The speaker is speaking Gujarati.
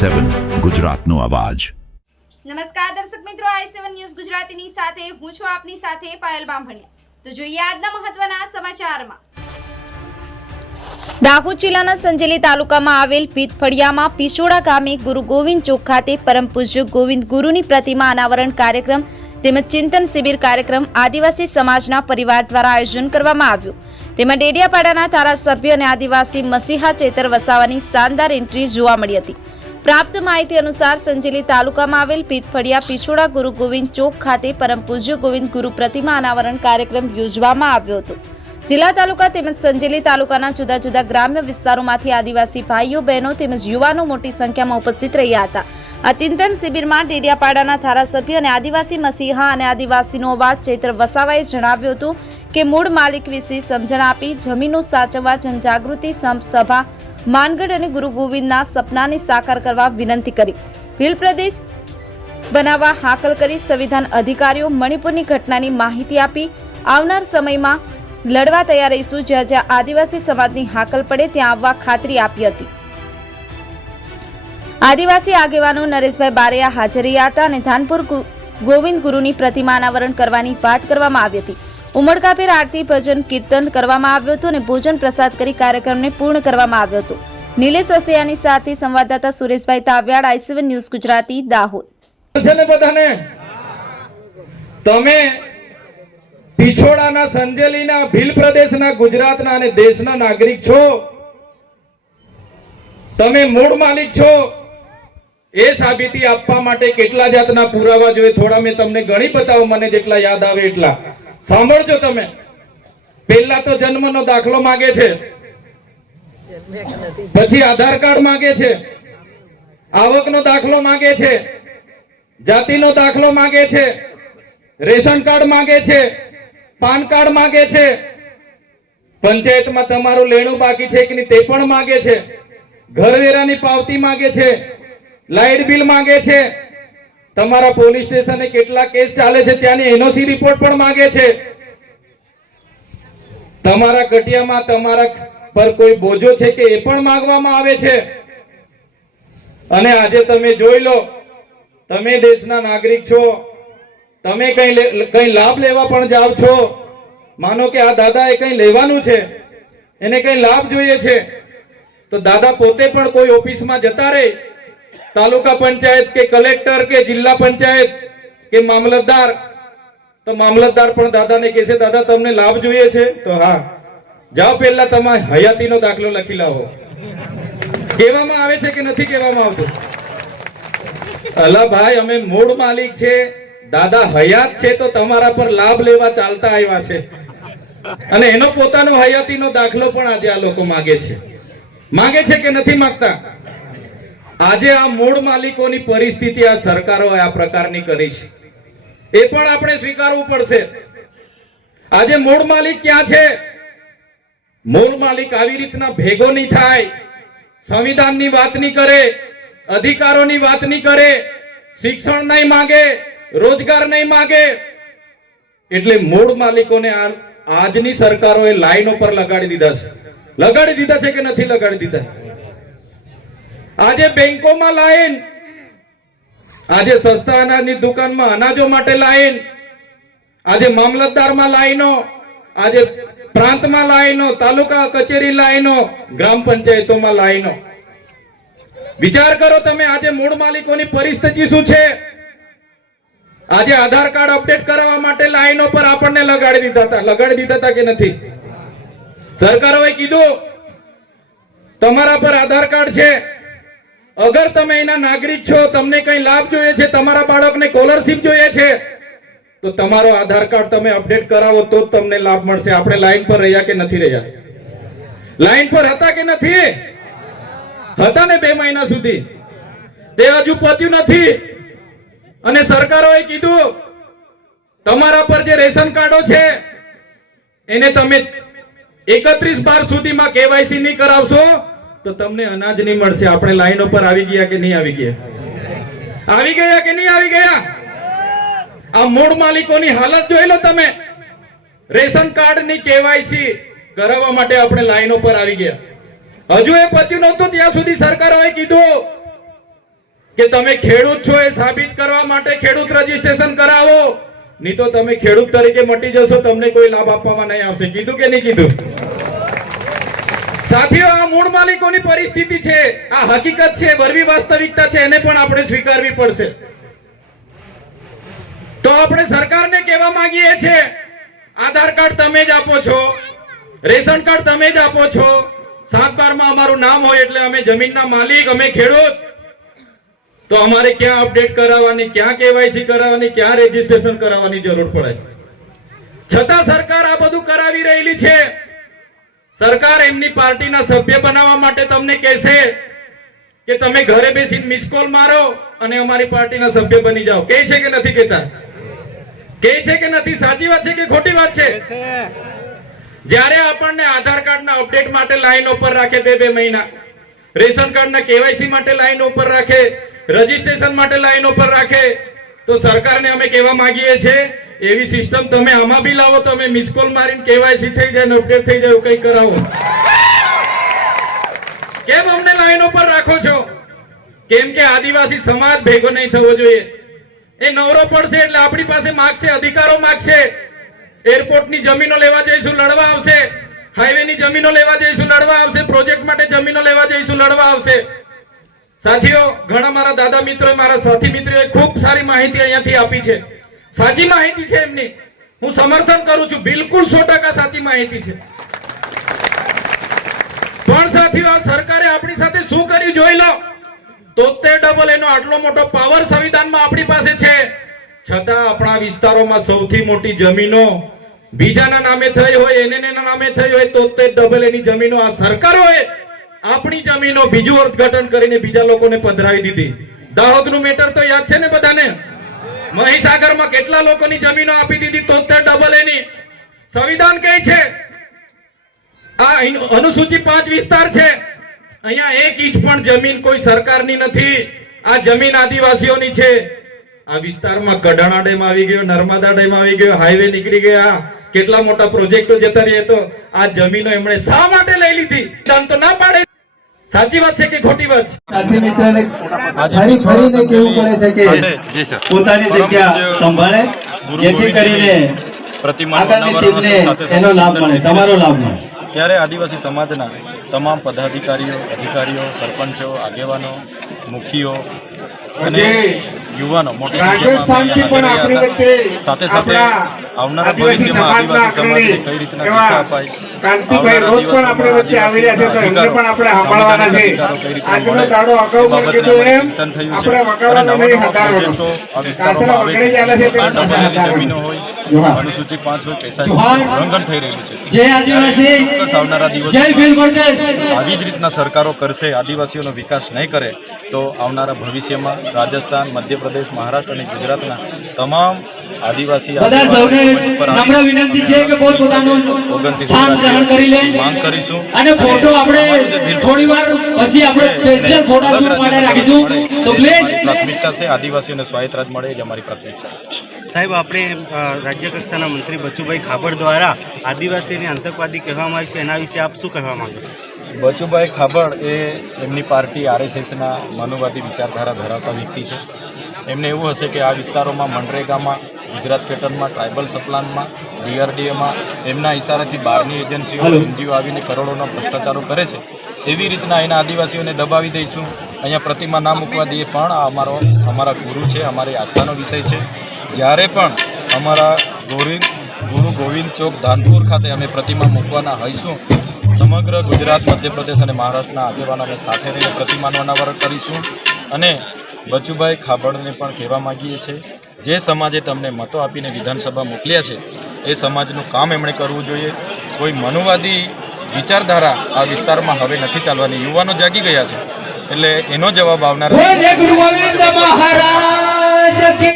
સેવન ગુજરાતનો અવાજ. નમસ્કાર દર્શક મિત્રો આઈ સેવન ન્યૂઝ ગુજરાતીની સાથે હું છું આપની સાથે પાયલ બામભણિયા. તો જોઈએ આજના મહત્વના સમાચારમાં. દાહોદ જિલ્લાના સંજેલી તાલુકામાં આવેલ પીતફળિયામાં પિછોડા ગામે ગુરુ ગોવિંદ ચોક ખાતે પરમ પૂજ્ય ગોવિંદ ગુરુની પ્રતિમા અનાવરણ કાર્યક્રમ તેમજ ચિંતન શિબિર કાર્યક્રમ આદિવાસી સમાજના પરિવાર દ્વારા આયોજન કરવામાં આવ્યું. તેમાં ડેડિયાપાડાના ધારાસભ્ય અને આદિવાસી મસીહા ચેતર વસાવાની શાનદાર એન્ટ્રી જોવા મળી હતી. પ્રાપ્ત માહિતી અનુસાર સંજેલી તાલુકામાં આવેલ પીતફળિયા પિછોડા ગુરુ ગોવિંદ ચોક ખાતે પરમ પૂજ્ય ગોવિંદ ગુરુ પ્રતિમા અનાવરણ કાર્યક્રમ યોજવામાં આવ્યો હતો. જિલ્લા તાલુકા તેમજ સંજેલી તાલુકાના જુદા જુદા ગ્રામ્ય વિસ્તારોમાંથી આદિવાસી ભાઈઓ, બહેનો તેમજ યુવાનો મોટી સંખ્યામાં ઉપસ્થિત રહ્યા હતા. આ ચિંતન શિબિરમાં ડેડિયાપાડાના ધારાસભ્ય અને આદિવાસી મસીહા અને આદિવાસીનો અવાજ ચૈત્ર વસાવાએ જણાવ્યું હતું કે, મૂળ માલિક વિશે સમજણ આપી, જમીનો સાચવવા, જનજાગૃતિ સભા માનગઢ અને ગુરુ ગોવિંદના સપનાને સાકાર કરવા વિનંતી કરી. ભીલ પ્રદેશ બનાવવા હાકલ કરી સંવિધાન અધિકારીઓ મણિપુરની ઘટનાની માહિતી આપી. આવનાર સમયમાં લડવા તૈયાર રહીશું. જ્યાં જ્યાં આદિવાસી સમાજની હાકલ પડે ત્યાં આવવા ખાતરી આપી હતી. આદિવાસી આગેવાનો નરેશભાઈ બારૈયા હાજર રહ્યા હતા અને ધાનપુર ગોવિંદ ગુરુની પ્રતિમા અનાવરણ કરવાની વાત કરવામાં આવી હતી. ઉમળકાભેર આરતી ભજન કીર્તન કરવામાં આવ્યું હતું અને ભોજન પ્રસાદ કરી કાર્યક્રમને પૂર્ણ કરવામાં આવ્યો હતો. નિલેશ રસિયાની સાથે સંવાદદાતા Sureshbhai Tavyad IC one news Gujarati, Dahod. બધાને? તમે પિછોડાના, સંજેલીના, ભીલ પ્રદેશના, ગુજરાતના અને દેશના નાગરિક છો. તમે મૂળ માલિક છો. એ સાબિતી આપવા માટે કેટલા જાતના પુરાવા જોઈએ? થોડા મેં તમને ગણી બતાવો, મને જેટલા યાદ આવે એટલા. સાંભળજો તમે. પહેલા તો જન્મનો દાખલો માગે છે. પછી આધાર કાર્ડ માગે છે. આવકનો દાખલો માગે છે. જાતિનો દાખલો માંગે છે. રેશન કાર્ડ માંગે છે. પાન કાર્ડ માંગે છે. પંચાયતમાં તમારું લેણું બાકી છે કે તે પણ માંગે છે. ઘરવેરાની પાવતી માંગે છે. લાઇટ બિલ માંગે છે. તમારા પોલીસ સ્ટેશને કેટલા કેસ ચાલે છે ત્યાંની એનઓસી રિપોર્ટ પણ માંગે છે. તમારા કટિયામાં તમારા પર કોઈ બોજો છે કે એ પણ માંગવામાં આવે છે? અને આજે તમે જોઈ લો, તમે દેશના નાગરિક છો, તમે કઈ કઈ લાભ લેવા પણ જાઓ છો. માનો કે આ દાદાએ કઈ લેવાનું છે, એને કઈ લાભ જોઈએ છે. તો દાદા પોતે પણ કોઈ ઓફિસમાં જતા રહે તાલુકા પંચાયત કે કલેક્ટર કે જિલ્લા પંચાયત કે મામલતદાર? તો મામલતદાર પણ દાદાને કહે છે દાદા, તમને લાભ જોઈએ છે. તો હા. જાઓ પહેલા તમારે હયાતીનો દાખલો લખી લાવો. કહેવામાં આવે છે કે નથી કહેવામાં આવતું? અલા ભાઈ, અમે મૂળ માલિક છે. દાદા હયાત છે તો તમારા પર લાભ લેવા ચાલતા આવ્યા છે. અને એનો પોતાનો હયાતીનો દાખલો પણ આજે આ લોકો માગે છે. માગે છે કે નથી માંગતા? આજે આ મૂળ માલિકોની પરિસ્થિતિ આ સરકારોએ આ પ્રકારની કરી છે. એ પણ આપણે સ્વીકારવું પડશે. આજે મૂળ માલિક ક્યાં છે? મૂળ માલિક આવી રીતના ભેગો નહીં થાય. સંવિધાનની વાત નહીં કરે, અધિકારોની વાત નહીં કરે, શિક્ષણ નહીં માંગે, રોજગાર નહીં માંગે. એટલે મૂળ માલિકોને આજની સરકારોએ લાઈનો પર લગાડી દીધા છે. લગાડી દીધા છે કે નથી લગાડી દીધા? આજે બેંકોમાં લાઈન. આજે સસ્તા અનાજની દુકાનમાં અનાજો માટે લાઈન. આજે મામલતદારમાં લાઈનો. આજે પ્રાંતમાં લાઈનો, તાલુકા કચેરી લાઈનો, ગ્રામ પંચાયતોમાં લાઈનો. વિચાર કરો તમે આજે મૂળ માલિકોની પરિસ્થિતિ શું છે? આજે આધાર કાર્ડ અપડેટ કરવા માટે લાઈનો પર આપણને લગાડી દીધા હતા. લગાડી દીધા હતા કે નથી? સરકારોએ કીધું, તમારા પર આધાર કાર્ડ છે. અગર તમે એના નાગરિક છો, તમને કઈ લાભ જોઈએ છે? તમારા બાળકને સ્કોલરશીપ જોઈએ છે? તો તમારો આધાર કાર્ડ તમે અપડેટ કરાવો તો જ તમને લાભ મળશે. આપણે લાઈન પર રહ્યા કે નથી રહ્યા? લાઈન પર હતા કે નથી? હતા ને બે મહિના સુધી. તે હજુ પત્યું નથી. અને સરકારોએ કીધું, તમારા પર જે રેશન કાર્ડો છે, એને તમે એકત્રીસ બાર સુધીમાં કેવાયસી નહીં કરાવશો. તો તમને અનાજ નહીં મળશે. આપણે લાઈનો પર આવી ગયા કે નહીં આવી ગયા? આવી ગયા કે નહીં આવી ગયા? આ મૂળ માલિકોની હાલત જોઈ લો તમે. રેશન કાર્ડની કેવાયસી કરાવવા માટે આપણે લાઈનો પર આવી ગયા. હજુ એ પત્યું નહોતું, ત્યાં સુધી સરકારોએ કીધું કે તમે ખેડૂત છો એ સાબિત કરવા માટે ખેડૂત રજીસ્ટ્રેશન કરાવો. નહીં તો તમે ખેડૂત તરીકે મટી જશો, તમને કોઈ લાભ આપવામાં નહીં આવશે. કીધું કે નહીં કીધું? સાથીઓ, આ મૂળ માલિકોની પરિસ્થિતિ છે. આ હકીકત છે, વરવી વાસ્તવિકતા છે, એને પણ આપણે સ્વીકારવી પડશે. તો આપણે સરકારને કહેવા માંગીએ છીએ આધાર કાર્ડ તમે જ આપો છો, રેશન કાર્ડ તમે જ આપો છો, સાત બારમાં અમારું નામ હોય એટલે અમે જમીનના માલિક, અમે ખેડૂત. તો અમારે ક્યાં અપડેટ કરાવવાની, ક્યાં કેવાયસી કરાવવાની, ક્યાં રજીસ્ટ્રેશન કરાવવાની જરૂર પડે છતાં સરકાર આ બધું કરાવી રહેલી છે. સરકાર એમની પાર્ટીના સભ્ય બનાવવા માટે તમને કહેશે કે તમે ઘરે બેસીને મિસ કોલ મારો અને અમારી પાર્ટીના સભ્ય બની જાઓ. કે છે કે નથી કહેતા? કે છે કે નથી? સાચી વાત છે કે ખોટી વાત છે? જ્યારે આપણને આધાર કાર્ડના અપડેટ માટે લાઈન ઉપર રાખે બે બે મહિના રેશન કાર્ડના કેવાયસી માટે લાઈન ઉપર રાખે રજીસ્ટ્રેશન માટે લાઈન ઉપર રાખે તો સરકારને અમે કહેવા માંગીએ છીએ એવી સિસ્ટમ તમે આમાં બી લાવો તમે મિસ કોલ મારીને કેવાયસી થઈ જાય ને અપડેટ થઈ જાય કંઈ કરાવો. કેમ અમને લાઈનો પર રાખો છો? કેમ કે આદિવાસી સમાજ ભેગો નહીં થવો જોઈએ. એ નવરો પડશે એટલે આપણી પાસે માગશે, અધિકારો માગશે. એરપોર્ટની જમીનો લેવા જઈશું, લડવા આવશે. હાઈવેની જમીનો લેવા જઈશું, લડવા આવશે. પ્રોજેક્ટ માટે જમીનો લેવા જઈશું, લડવા આવશે. સાથીઓ, ઘણા મારા દાદા મિત્રોએ, મારા સાથી મિત્રોએ ખૂબ સારી માહિતી અહીંયાથી આપી છે. સાચી માહિતી છે એમની. હું સમર્થન કરું છું. બિલકુલ સો ટકા સાચી માહિતી છે. પણ સાથીઓ, આ સરકારે આપણી સાથે શું કર્યું જોઈ લો. તોતેર ડબલ એનો આટલો મોટો પાવર સંવિધાનમાં આપણી પાસે છે. છતાં આપણા વિસ્તારોમાં સૌથી મોટી જમીનો બીજાના નામે થઈ હોય એને એના નામે થઈ હોય, તોતેર ડબલ એની જમીનો આ સરકારોએ આપણી જમીનો બીજું અર્થઘટન કરીને બીજા લોકોને પધરાવી દીધી. દાહોદનું મેટર તો યાદ છે ને બધાને? મહીસાગરમાં કેટલા લોકોની જમીનો આપી દીધી? તોતેર ડબલ એની. સંવિધાન કહે છે, આ અનુસૂચિત અનુસૂચિ પાંચ વિસ્તાર છે. અહીંયા એક ઇંચ પણ જમીન કોઈ સરકારની નથી. આ જમીન આદિવાસીઓની છે. આ વિસ્તારમાં કડાણા ડેમ આવી ગયો, નર્મદા ડેમ આવી ગયો, હાઈવે નીકળી ગયા. કેટલા મોટા પ્રોજેક્ટો જતા રહ્યા તો આ જમીનો એમણે શા માટે લઈ લીધી? તો ના પાડે સાચી વાત છે કે ખોટી વાત સાથી મિત્રને ફરી ફરીને કેવું પડે છે કે પોતાની જગ્યા સંભાળે જેથી કરીને એનો લાભ મળે તમારો લાભ મળે. ત્યારે આદિવાસી સમાજના તમામ પદાધિકારીઓ અધિકારીઓ સરપંચો આગેવાનો મુખીઓ અને યુવાનો મોટી રાજસ્થાનથી પણ આપણી વચ્ચે સાથે સાથે આવનારા ભવિષ્યમાં આદિવાસી સમાજને કઈ રીતના દિશા અપાય? કાંતિભાઈ રોજ પણ આપણે વચ્ચે આવી રહ્યા છે તો એમને પણ આપણે સાંભળવાના છે. આજનો દાડો અગાઉ પણ કીધું એમ આપણે વગાડવાનો નહીં હકારવાનો કાસરા વગડે ચાલે છે તે હકારવાનો. જમીનો હોય જોહાર. અનુસૂચિત પાંચ હોય પૈસા ઉલ્લંઘન થઈ રહ્યું છે. જય આદિવાસી આવનારા દિવસ જય ભીલ આવી જ રીતના સરકારો કરશે આદિવાસીઓનો વિકાસ નહીં કરે તો આવનારા ભવિષ્યમાં રાજસ્થાન મધ્યપ્રદેશ મહારાષ્ટ્ર અને ગુજરાતના તમામ આદિવાસી ઓગણત્રીસ ગ્રહણ કરી લે. માંગ કરીશું. અને ફોટો આપણે થોડીવાર પછી આપણે સ્પેશિયલ ફોટા શૂટ માટે રાખીશું. તો પ્લીઝ પ્રાથમિકતા છે આદિવાસીઓને સ્વાયત્ત રાજ મળે એ જ અમારી પ્રાથમિકતા સાહેબ આપણે રાજ્ય કક્ષાના મંત્રી બચુભાઈ ખાબડ દ્વારા આદિવાસીને આતંકવાદી કહેવામાં આવે છે એના વિશે આપ શું કહેવા માંગો છો? બચુભાઈ ખાબડ એ એમની પાર્ટી આરએસએસના માનવવાદી વિચારધારા ધરાવતા વ્યક્તિ છે. એમને એવું હશે કે આ વિસ્તારોમાં મનરેગામાં ગુજરાત પેટર્નમાં ટ્રાઇબલ સપ્લાનમાં ડીઆરડીએમાં એમના ઇશારાથી બહારની એજન્સીઓ એનજીઓ આવીને કરોડોના ભ્રષ્ટાચારો કરે છે. એવી રીતના એના આદિવાસીઓને દબાવી દઈશું. અહીંયા પ્રતિમા ના મૂકવા દઈએ પણ આ અમારો અમારા ગુરુ છે અમારી આસ્થાનો વિષય છે. જ્યારે પણ અમારા ગોવિંદ ગુરુ ગોવિંદ ચોક ધાનપુર ખાતે અમે પ્રતિમા મૂકવાના હોઈશું સમગ્ર ગુજરાત મધ્યપ્રદેશ અને મહારાષ્ટ્રના આગેવાનોને સાથે રહીને પ્રતિમાનું અનાવરણ કરીશું. અને બચુભાઈ ખાબડને પણ કહેવા માગીએ છીએ જે સમાજે તમને મતો આપીને વિધાનસભા મોકલ્યા છે એ સમાજનું કામ એમણે કરવું જોઈએ. કોઈ મનુવાદી વિચારધારા આ વિસ્તારમાં હવે નથી ચાલવાની. યુવાનો જાગી ગયા છે. એટલે એનો જવાબ આવનારા